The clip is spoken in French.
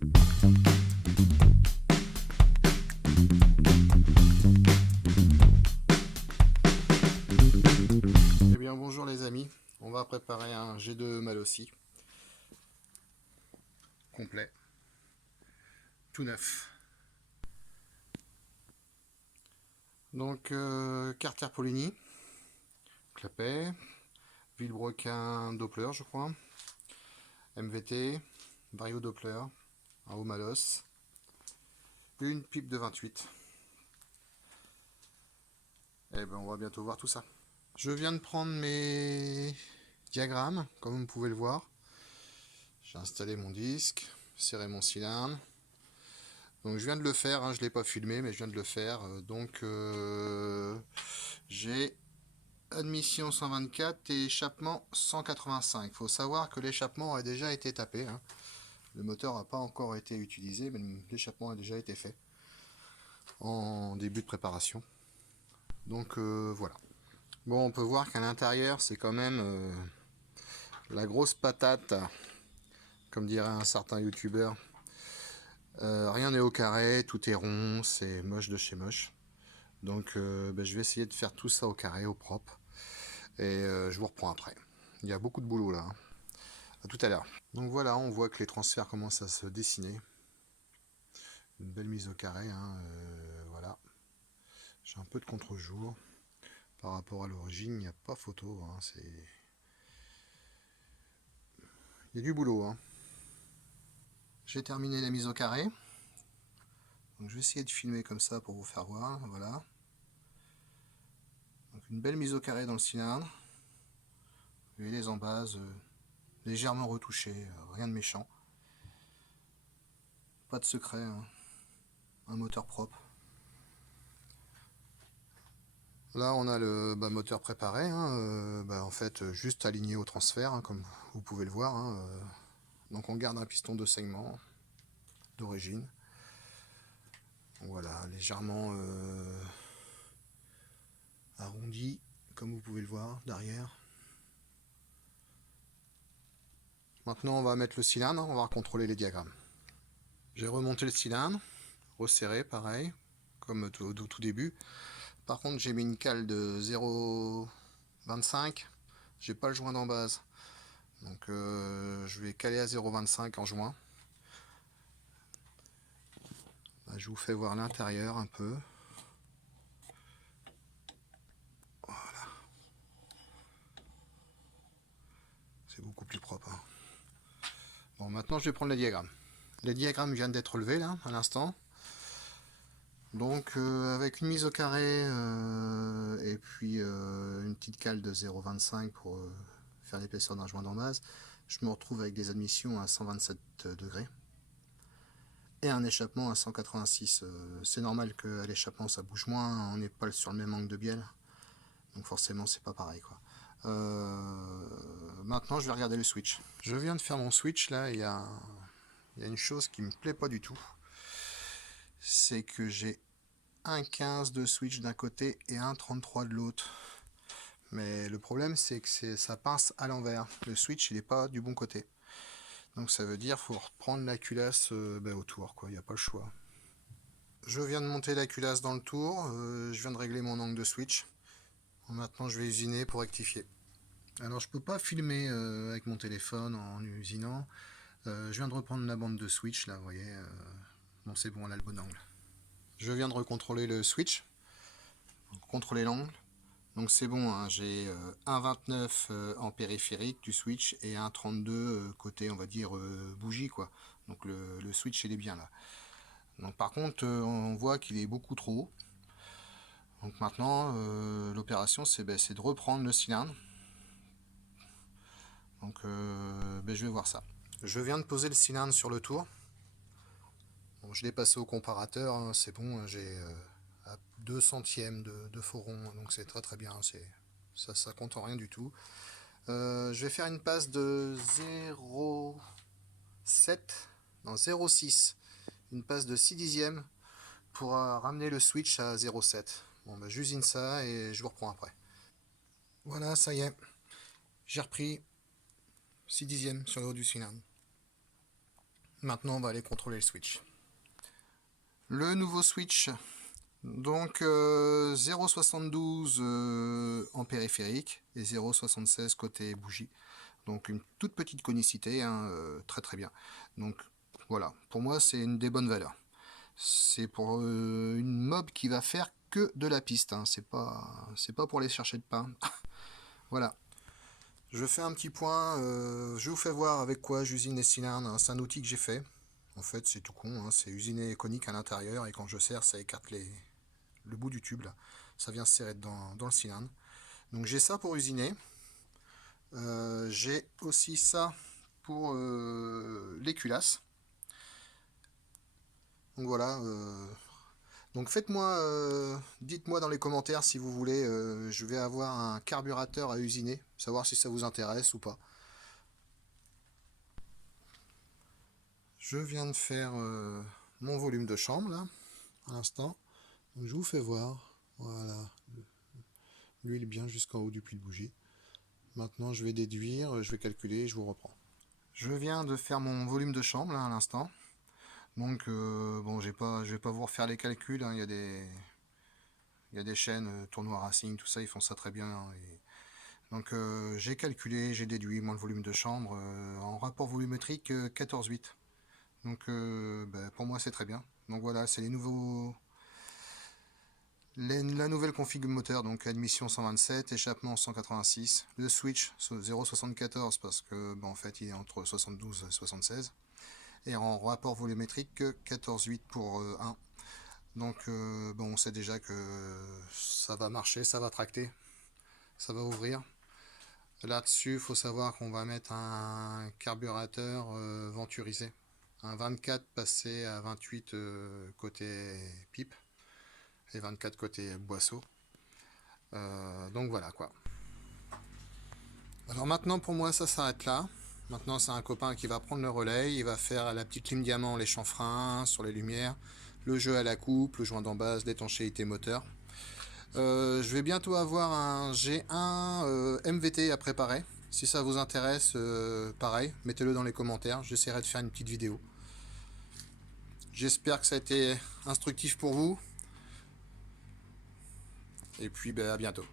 Eh bien bonjour les amis, on va préparer un G2 Malossi complet, tout neuf. Donc Carter Polini, clapet, Villebrequin Doppler je crois, MVT, Vario Doppler, un haut Malos, une pipe de 28. Et ben on va bientôt voir tout ça. Je viens de prendre mes diagrammes, comme vous pouvez le voir. J'ai installé mon disque, serré mon cylindre. Donc je viens de le faire, hein, je ne l'ai pas filmé, mais je viens de le faire. Donc j'ai admission 124 et échappement 185. Il faut savoir que l'échappement a déjà été tapé. Hein. Le moteur n'a pas encore été utilisé, mais l'échappement a déjà été fait en début de préparation. Donc voilà. Bon, on peut voir qu'à l'intérieur, c'est quand même la grosse patate, comme dirait un certain youtubeur. Rien n'est au carré, tout est rond, c'est moche de chez moche. Donc je vais essayer de faire tout ça au carré, au propre. Et je vous reprends après. Il y a beaucoup de boulot là. Hein. À tout à l'heure. Donc voilà, on voit que les transferts commencent à se dessiner. Une belle mise au carré. Hein, voilà. J'ai un peu de contre-jour. Par rapport à l'origine, il n'y a pas photo. Hein, il y a du boulot. Hein. J'ai terminé la mise au carré. Donc je vais essayer de filmer comme ça pour vous faire voir. Voilà. Donc une belle mise au carré dans le cylindre. Vous voyez les embases légèrement retouchées, rien de méchant. Pas de secret. Hein. Un moteur propre. Là on a le moteur préparé, hein, en fait juste aligné au transfert, hein, comme vous pouvez le voir. Hein, donc on garde un piston de saignement d'origine. Voilà, légèrement arrondi, comme vous pouvez le voir derrière. Maintenant on va mettre le cylindre, on va contrôler les diagrammes. J'ai remonté le cylindre, resserré pareil, comme au tout début. Par contre j'ai mis une cale de 0,25, j'ai pas le joint d'embase. Donc je vais caler à 0,25 en joint. Là, je vous fais voir l'intérieur un peu. Voilà. C'est beaucoup plus propre. Hein. Bon, maintenant je vais prendre les diagrammes. Les diagrammes viennent d'être relevés là, à l'instant. Donc avec une mise au carré et puis une petite cale de 0,25 pour faire l'épaisseur d'un joint d'embase, je me retrouve avec des admissions à 127 degrés et un échappement à 186. C'est normal qu'à l'échappement ça bouge moins, on n'est pas sur le même angle de bielle, donc forcément c'est pas pareil quoi. Maintenant je vais regarder le switch. Je viens de faire mon switch là, il y a une chose qui me plaît pas du tout, c'est que j'ai 1,15 de switch d'un côté et 1,33 de l'autre. Mais le problème c'est que ça pince à l'envers. Le switch il n'est pas du bon côté. Donc ça veut dire qu'il faut reprendre la culasse au tour, quoi. Il n'y a pas le choix. Je viens de monter la culasse dans le tour. Je viens de régler mon angle de switch. Maintenant je vais usiner pour rectifier. Alors je peux pas filmer avec mon téléphone en usinant. Je viens de reprendre la bande de switch là, vous voyez. Bon c'est bon, elle a le bon angle. Je viens de recontrôler le switch. Contrôler l'angle. Donc c'est bon, hein, j'ai 1,29 en périphérique du switch et 1,32 côté on va dire bougie quoi. Donc le switch il est bien là. Donc par contre on voit qu'il est beaucoup trop haut. Donc maintenant l'opération c'est de reprendre le cylindre. Donc je vais voir ça. Je viens de poser le cylindre sur le tour. Bon, je l'ai passé au comparateur, hein, c'est bon, j'ai à 2 centièmes de faux rond, donc c'est très très bien, ça compte en rien du tout. Je vais faire une passe de 0,7, non 0,6, une passe de 6 dixièmes pour ramener le switch à 0,7. Bon, j'usine ça et je vous reprends après. Voilà, ça y est, j'ai repris 6 dixièmes sur le haut du cylindre. Maintenant, on va aller contrôler le switch. Le nouveau switch, donc 0,72 en périphérique et 0,76 côté bougie. Donc une toute petite conicité, hein, très très bien. Donc voilà, pour moi c'est une des bonnes valeurs. C'est pour une mob qui va faire que de la piste, hein. C'est pas pour les chercher de pain. Voilà. Je fais un petit point, je vous fais voir avec quoi j'usine les cylindres, hein. C'est un outil que j'ai fait. En fait c'est tout con, hein. C'est usiné conique à l'intérieur et quand je serre ça écarte le bout du tube là. Ça vient se serrer dans le cylindre. Donc j'ai ça pour usiner. J'ai aussi ça pour les culasses. Donc voilà. Donc faites-moi, dites-moi dans les commentaires si vous voulez, je vais avoir un carburateur à usiner, savoir si ça vous intéresse ou pas. Je viens de faire mon volume de chambre là, à l'instant. Donc je vous fais voir. Voilà. L'huile bien jusqu'en haut du puits de bougie. Maintenant je vais déduire, je vais calculer et je vous reprends. Je viens de faire mon volume de chambre là à l'instant. Donc bon, je vais pas vous refaire les calculs, hein. Il y a des chaînes, Tournoi Racing, tout ça, ils font ça très bien, hein. Donc j'ai calculé, j'ai déduit moi le volume de chambre en rapport volumétrique 14,8. Donc pour moi c'est très bien. Donc voilà, c'est la nouvelle config moteur, donc admission 127, échappement 186, le switch 0,74 parce que en fait il est entre 72 et 76. Et en rapport volumétrique 14,8 pour 1. Donc on sait déjà que ça va marcher, ça va tracter, ça va ouvrir. Là-dessus, il faut savoir qu'on va mettre un carburateur venturisé. Un 24 passé à 28 côté pipe et 24 côté boisseau. Donc voilà quoi. Alors maintenant pour moi ça s'arrête là. Maintenant c'est un copain qui va prendre le relais, il va faire la petite lime diamant, les chanfreins sur les lumières, le jeu à la coupe, le joint d'embase, l'étanchéité moteur. Je vais bientôt avoir un G1 MVT à préparer. Si ça vous intéresse, pareil, mettez-le dans les commentaires, j'essaierai de faire une petite vidéo. J'espère que ça a été instructif pour vous. Et puis à bientôt.